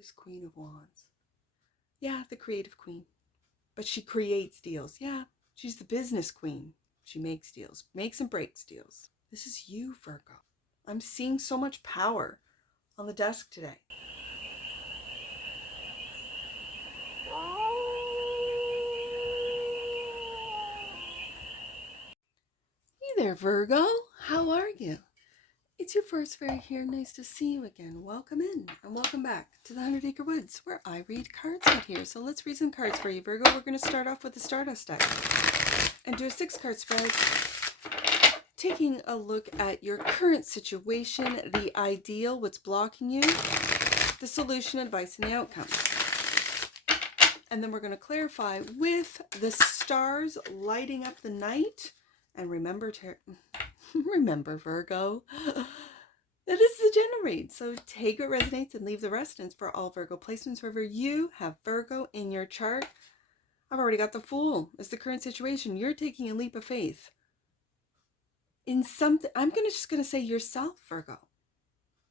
This Queen of Wands. Yeah, the creative queen. But she creates deals. Yeah, she's the business queen. She makes deals, makes and breaks deals. This is you, Virgo. I'm seeing so much power on the desk today. Hey there, Virgo. How are you? It's your first fairy here. Nice to see you again. Welcome in and welcome back to the 100 Acre Woods, where I read cards out here. So let's read some cards for you, Virgo. We're going to start off with the Stardust deck and do a 6-card spread, taking a look at your current situation, the ideal, what's blocking you, the solution, advice, and the outcome. And then we're going to clarify with the stars lighting up the night. And remember, Virgo, that is the generate. So take what resonates and leave the rest. And it's for all Virgo placements. Wherever you have Virgo in your chart, I've already got the Fool. It's the current situation. You're taking a leap of faith in something. I'm just going to say yourself, Virgo.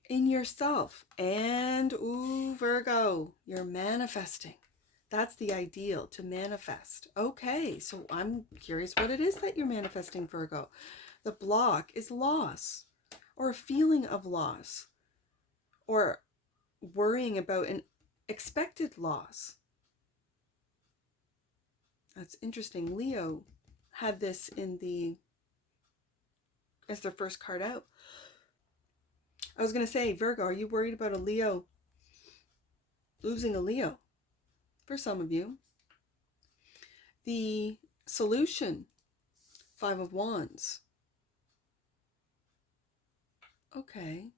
In yourself. And, ooh, Virgo, you're manifesting. That's the ideal, to manifest. Okay, so I'm curious what it is that you're manifesting, Virgo. The block is loss, or a feeling of loss, or worrying about an expected loss. That's interesting. Leo had this as their first card out. I was going to say, Virgo, are you worried about losing a Leo? For some of you. The solution, 5 of Wands. Okay.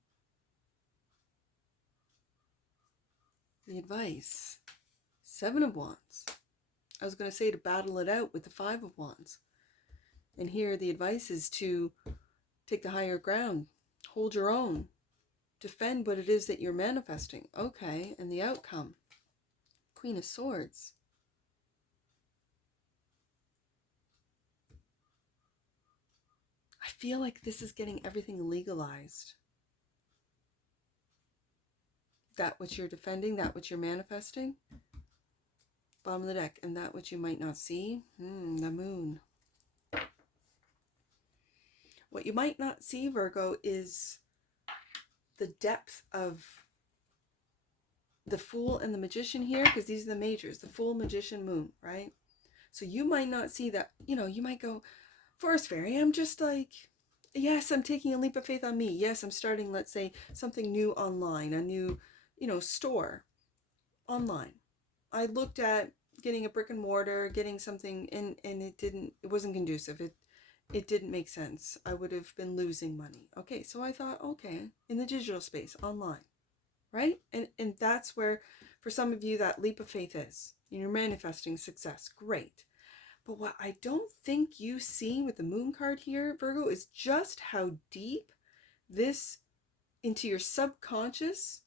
The advice, 7 of Wands. I was going to say to battle it out with the 5 of Wands. And here the advice is to take the higher ground, hold your own, defend what it is that you're manifesting. Okay, and the outcome, Queen of Swords. I feel like this is getting everything legalized. That which you're defending, that which you're manifesting. Bottom of the deck, and that which you might not see. The Moon. What you might not see, Virgo, is the depth of the Fool and the Magician here, because these are the majors. The Fool, Magician, Moon, right? So you might not see that, you might go, Forest Fairy, I'm just like, yes, I'm taking a leap of faith on me. Yes, I'm starting, let's say, something new online, a new, store online. I looked at getting a brick and mortar, getting something, and it wasn't conducive. It didn't make sense. I would have been losing money. Okay, so I thought, okay, in the digital space, online, right? And that's where, for some of you, that leap of faith is. You're manifesting success. Great. But what I don't think you see with the Moon card here, Virgo, is just how deep this, into your subconscious,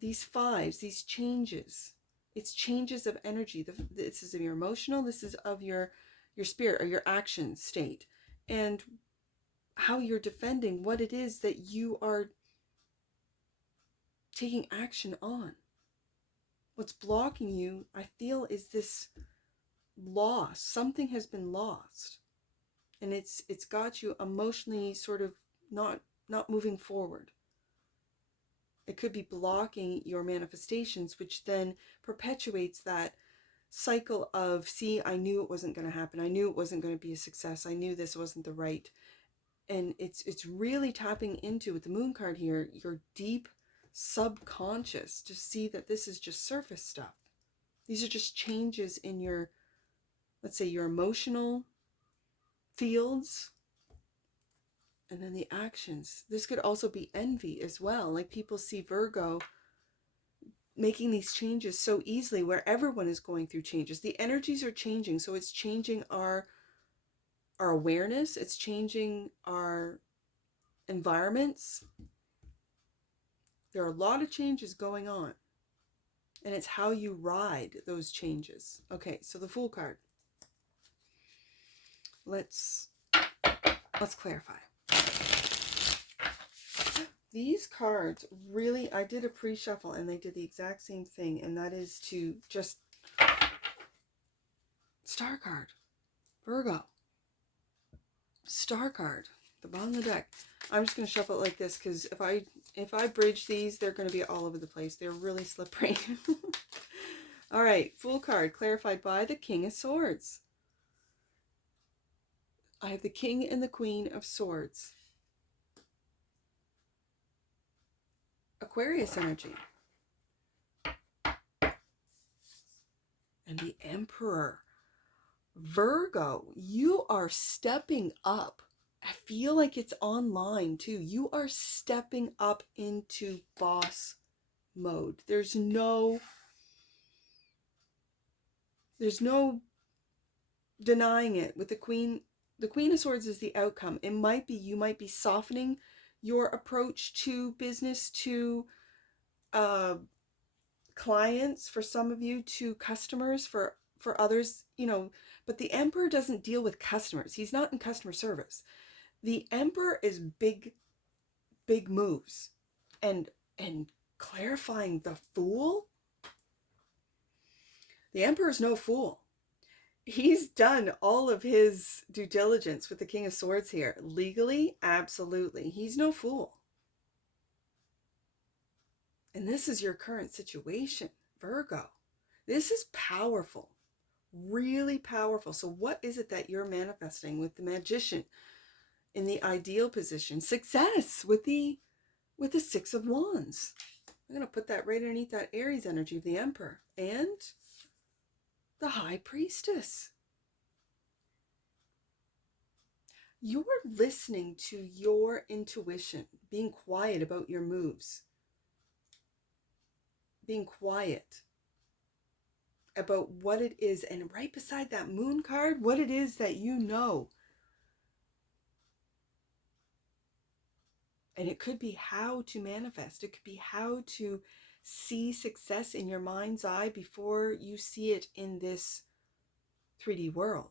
these 5s, these changes. It's changes of energy. This is of your emotional, this is of your spirit or your action state. And how you're defending what it is that you are taking action on. What's blocking you, I feel, is this loss. Something has been lost. And it's got you emotionally sort of not moving forward. It could be blocking your manifestations, which then perpetuates that cycle of, see, I knew it wasn't going to happen. I knew it wasn't going to be a success. I knew this wasn't the right. And it's really tapping into, with the Moon card here, your deep subconscious to see that this is just surface stuff. These are just changes in your, let's say, your emotional fields. And then the actions. This could also be envy as well. Like, people see Virgo making these changes so easily, where everyone is going through changes. The energies are changing. So it's changing our awareness. It's changing our environments. There are a lot of changes going on. And it's how you ride those changes. Okay, so the Fool card. Let's clarify. these cards really, I did a pre-shuffle and they did the exact same thing, and that is to just star card, Virgo, star card, the bottom of the deck. I'm just going to shuffle it like this because if I bridge these, they're going to be all over the place. They're really slippery. All right, Fool card clarified by the King of Swords. I have the King and the Queen of Swords. Aquarius energy. And the Emperor. Virgo, you are stepping up. I feel like it's online too. You are stepping up into boss mode. There's no denying it. With the Queen of Swords is the outcome. It might be, you might be softening your approach to business, to clients, for some of you, to customers, for others, you know, but the Emperor doesn't deal with customers. He's not in customer service. The Emperor is big moves, and clarifying the Fool. The Emperor is no fool. He's done all of his due diligence with the King of Swords here. Legally, absolutely. He's no fool. And this is your current situation, Virgo. This is powerful, really powerful. So what is it that you're manifesting with the Magician in the ideal position? Success with the Six of Wands. I'm going to put that right underneath that Aries energy of the Emperor. And the High Priestess. You're listening to your intuition, being quiet about your moves, being quiet about what it is, and right beside that Moon card, what it is that you know. And it could be how to manifest. It could be how to see success in your mind's eye before you see it in this 3D world.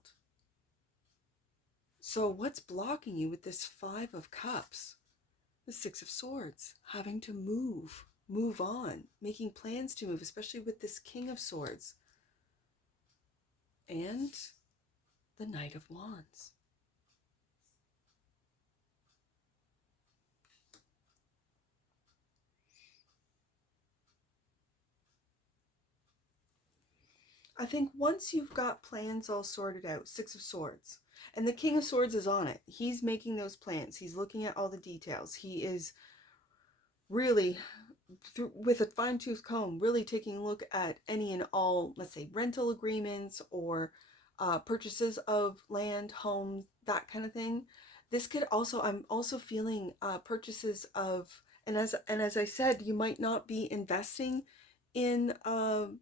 So what's blocking you with this Five of Cups? The Six of Swords, having to move on, making plans to move, especially with this King of Swords. And the Knight of Wands. I think once you've got plans all sorted out, Six of Swords, and the King of Swords is on it. He's making those plans. He's looking at all the details. He is really, with a fine-tooth comb, really taking a look at any and all, let's say, rental agreements or purchases of land, homes, that kind of thing. This could also, I'm also feeling purchases of, and as I said, you might not be investing in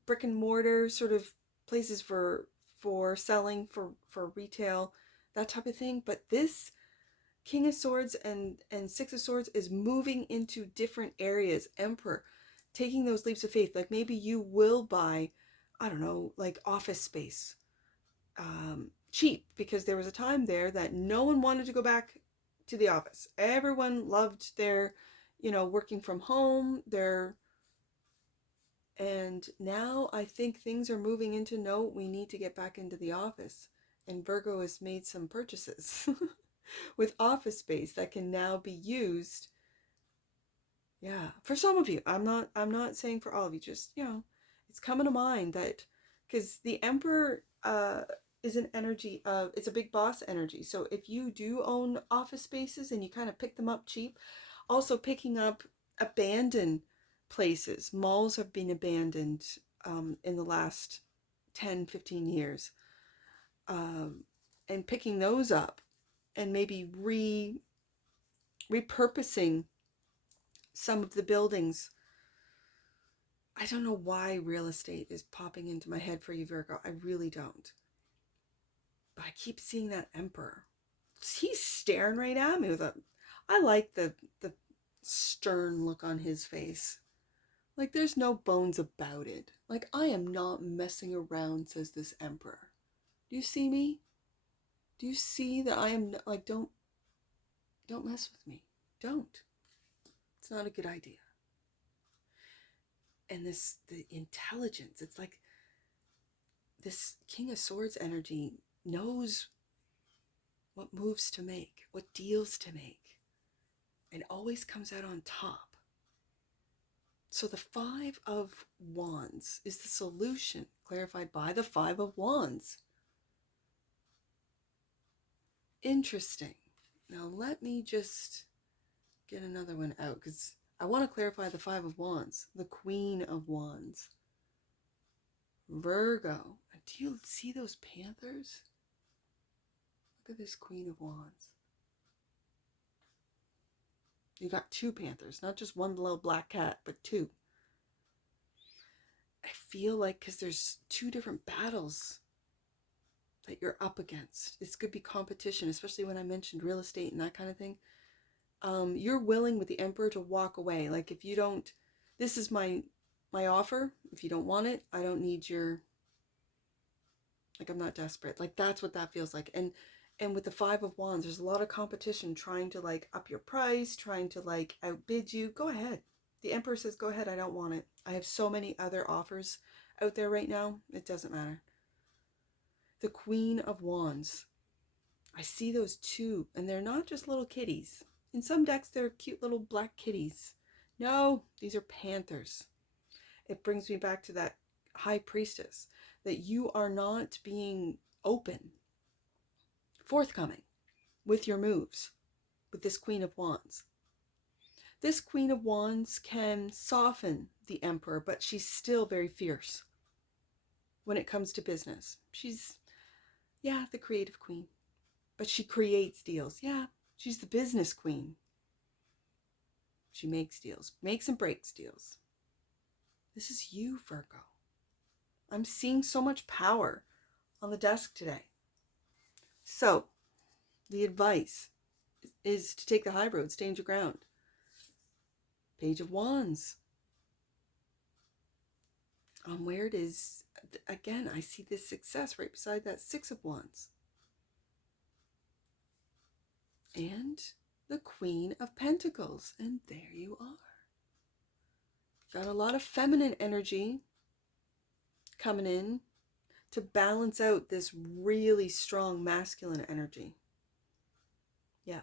brick and mortar sort of places for selling, for retail, that type of thing. But this King of Swords and Six of Swords is moving into different areas. Emperor, taking those leaps of faith. Like maybe you will buy, I don't know, like office space, cheap, because there was a time there that no one wanted to go back to the office. Everyone loved their, working from home, and now I think things are moving into, no, we need to get back into the office. And Virgo has made some purchases with office space that can now be used. Yeah, for some of you. I'm not saying for all of you. Just, it's coming to mind that, because the Emperor is an energy of, it's a big boss energy. So if you do own office spaces and you kind of pick them up cheap, also picking up abandoned places. Malls have been abandoned in the last 10-15 years, and picking those up and maybe repurposing some of the buildings. I don't know why real estate is popping into my head for you, Virgo. I really don't. But I keep seeing that Emperor. He's staring right at me with I like the stern look on his face. Like there's no bones about it. Like, I am not messing around, says this Emperor. Do you see me? Do you see that I am, like, don't mess with me. Don't. It's not a good idea. And the intelligence, it's like this King of Swords energy knows what moves to make, what deals to make, and always comes out on top. So the Five of Wands is the solution, clarified by the Five of Wands. Interesting. Now let me just get another one out, because I want to clarify the Five of Wands, the Queen of Wands. Virgo. Do you see those panthers? Look at this Queen of Wands. You got two panthers, not just one little black cat, but two. I feel like because there's two different battles that you're up against. This could be competition, especially when I mentioned real estate and that kind of thing. You're willing with the Emperor to walk away. Like if you don't, this is my offer. If you don't want it, I don't need your, like I'm not desperate. Like that's what that feels like. And with the Five of Wands, there's a lot of competition trying to like up your price, trying to like outbid you. Go ahead. The Emperor says, go ahead. I don't want it. I have so many other offers out there right now. It doesn't matter. The Queen of Wands. I see those two, and they're not just little kitties. In some decks, they're cute little black kitties. No, these are panthers. It brings me back to that High Priestess, that you are not being open, forthcoming with your moves with this Queen of Wands. This Queen of Wands can soften the Emperor, but she's still very fierce when it comes to business. She's, yeah, the creative queen, but she creates deals. Yeah, she's the business queen. She makes deals, makes and breaks deals. This is you, Virgo. I'm seeing so much power on the desk today. So, the advice is to take the high road, stand your ground. Page of Wands. Where it is, again, I see this success right beside that Six of Wands. And the Queen of Pentacles. And there you are. Got a lot of feminine energy coming in to balance out this really strong masculine energy. Yeah.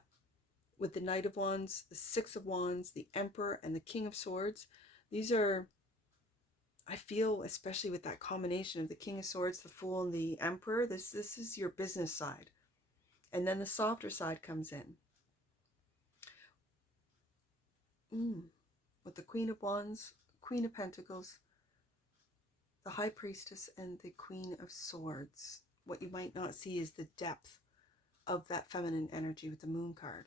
With the Knight of Wands, the Six of Wands, the Emperor, and the King of Swords. These are, I feel, especially with that combination of the King of Swords, the Fool, and the Emperor, this is your business side. And then the softer side comes in. With the Queen of Wands, Queen of Pentacles, the High Priestess, and the Queen of Swords. What you might not see is the depth of that feminine energy with the Moon card.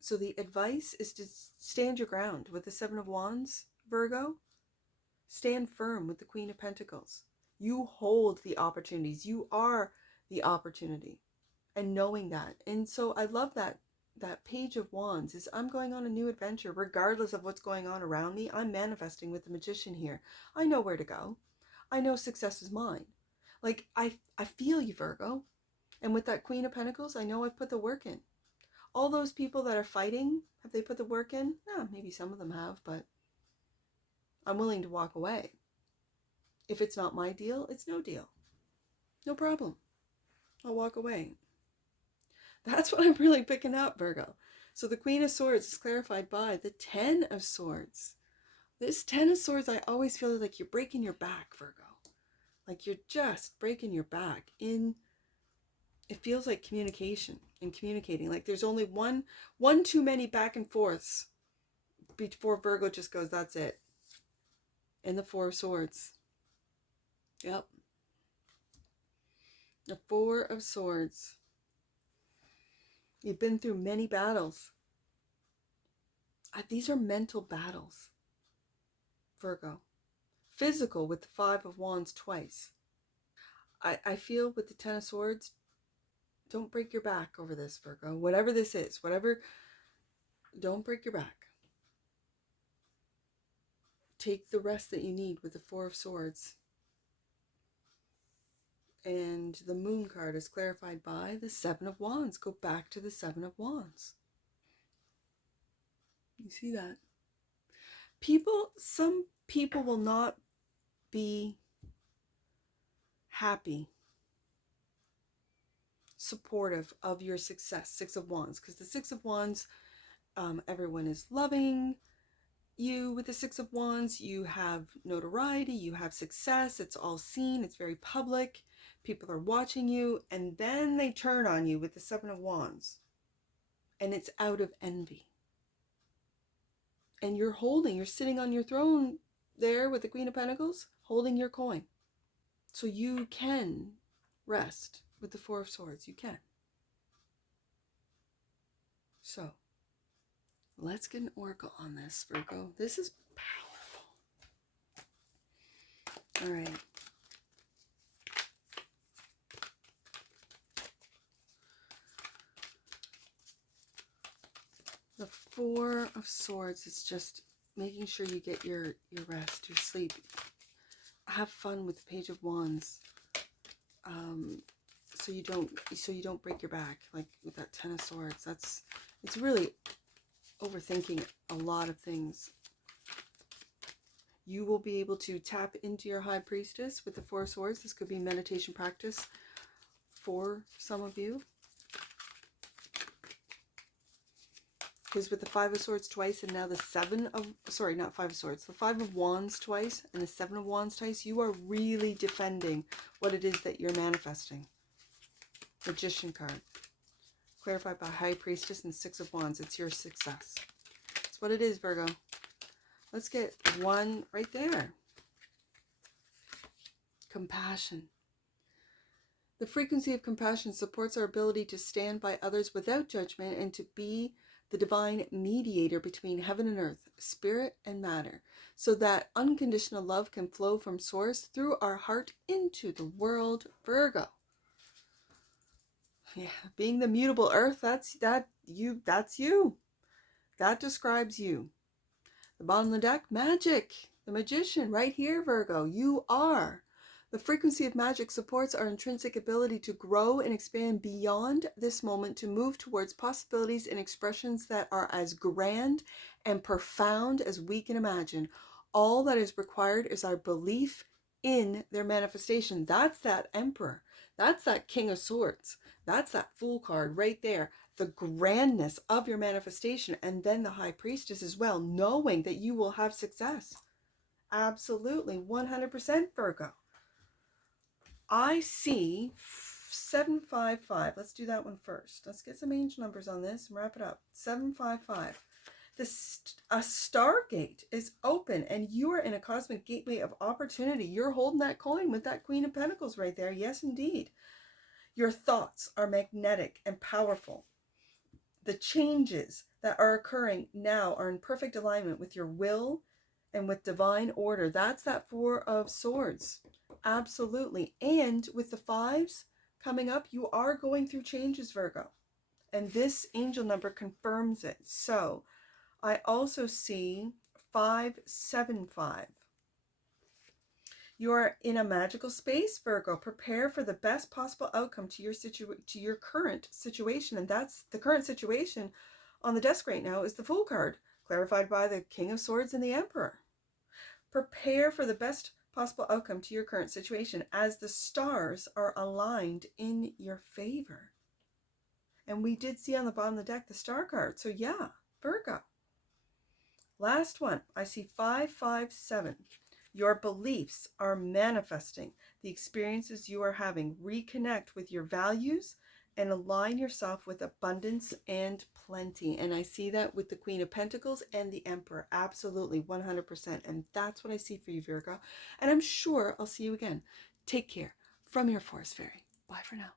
So the advice is to stand your ground with the Seven of Wands, Virgo. Stand firm with the Queen of Pentacles. You hold the opportunities. You are the opportunity. And knowing that. And so I love that Page of Wands is, I'm going on a new adventure regardless of what's going on around me. I'm manifesting with the Magician here. I know where to go. I know success is mine. Like I feel you, Virgo. And with that Queen of Pentacles, I know I've put the work in. All those people that are fighting, have they put the work in? Yeah, maybe some of them have, but I'm willing to walk away. If it's not my deal, it's no deal. No problem. I'll walk away. That's what I'm really picking up, Virgo. So the Queen of Swords is clarified by the Ten of Swords. This Ten of Swords, I always feel like you're breaking your back, Virgo. Like you're just breaking your back in, it feels like communication and communicating. Like there's only one too many back and forths before Virgo just goes, that's it. And the Four of Swords. Yep. The Four of Swords. You've been through many battles. These are mental battles, Virgo. Physical with the Five of Wands twice. I feel with the Ten of Swords, don't break your back over this, Virgo. Whatever this is, don't break your back. Take the rest that you need with the Four of Swords. And the Moon card is clarified by the Seven of Wands. Go back to the Seven of Wands. You see that? Some people will not be happy, supportive of your success. Six of Wands, because the Six of Wands, everyone is loving you. With the Six of Wands, you have notoriety, you have success, it's all seen, it's very public, people are watching you, and then they turn on you with the Seven of Wands, and it's out of envy. And you're sitting on your throne there with the Queen of Pentacles, holding your coin. So you can rest with the Four of Swords. You can. So let's get an oracle on this, Virgo. This is powerful. All right. The Four of Swords is just making sure you get your rest, your sleep. Have fun with the Page of Wands. So you don't break your back, like with that Ten of Swords. It's really overthinking a lot of things. You will be able to tap into your High Priestess with the Four of Swords. This could be meditation practice for some of you. Because with the Five of Swords twice and now the Five of Wands twice and the Seven of Wands twice, you are really defending what it is that you're manifesting. Magician card. Clarified by High Priestess and Six of Wands. It's your success. That's what it is, Virgo. Let's get one right there. Compassion. The frequency of compassion supports our ability to stand by others without judgment and to be the divine mediator between heaven and earth, spirit and matter, so that unconditional love can flow from source through our heart into the world, Virgo. Yeah, being the mutable earth, that's you. That describes you. The bottom of the deck, magic, the magician, right here, Virgo. You are. The frequency of magic supports our intrinsic ability to grow and expand beyond this moment, to move towards possibilities and expressions that are as grand and profound as we can imagine. All that is required is our belief in their manifestation. That's that Emperor. That's that King of Swords. That's that Fool card right there. The grandness of your manifestation, and then the High Priestess as well, knowing that you will have success. Absolutely, 100% Virgo. I see 755. Let's do that one first. Let's get some angel numbers on this and wrap it up. 755. A stargate is open and you are in a cosmic gateway of opportunity. You're holding that coin with that Queen of Pentacles right there. Yes, indeed. Your thoughts are magnetic and powerful. The changes that are occurring now are in perfect alignment with your will and with divine order. That's that Four of Swords. Absolutely. And with the fives coming up, you are going through changes, Virgo. And this angel number confirms it. So I also see 575. You are in a magical space, Virgo. Prepare for the best possible outcome to your current situation. And that's the current situation on the desk right now is the Fool card, clarified by the King of Swords and the Emperor. Prepare for the best possible outcome to your current situation as the stars are aligned in your favor. And we did see on the bottom of the deck the star card. So yeah, Virgo. Last one, I see 557. Your beliefs are manifesting the experiences you are having. Reconnect with your values and align yourself with abundance and plenty. And I see that with the Queen of Pentacles and the Emperor. Absolutely, 100%. And that's what I see for you, Virgo. And I'm sure I'll see you again. Take care. From your Forest Fairy. Bye for now.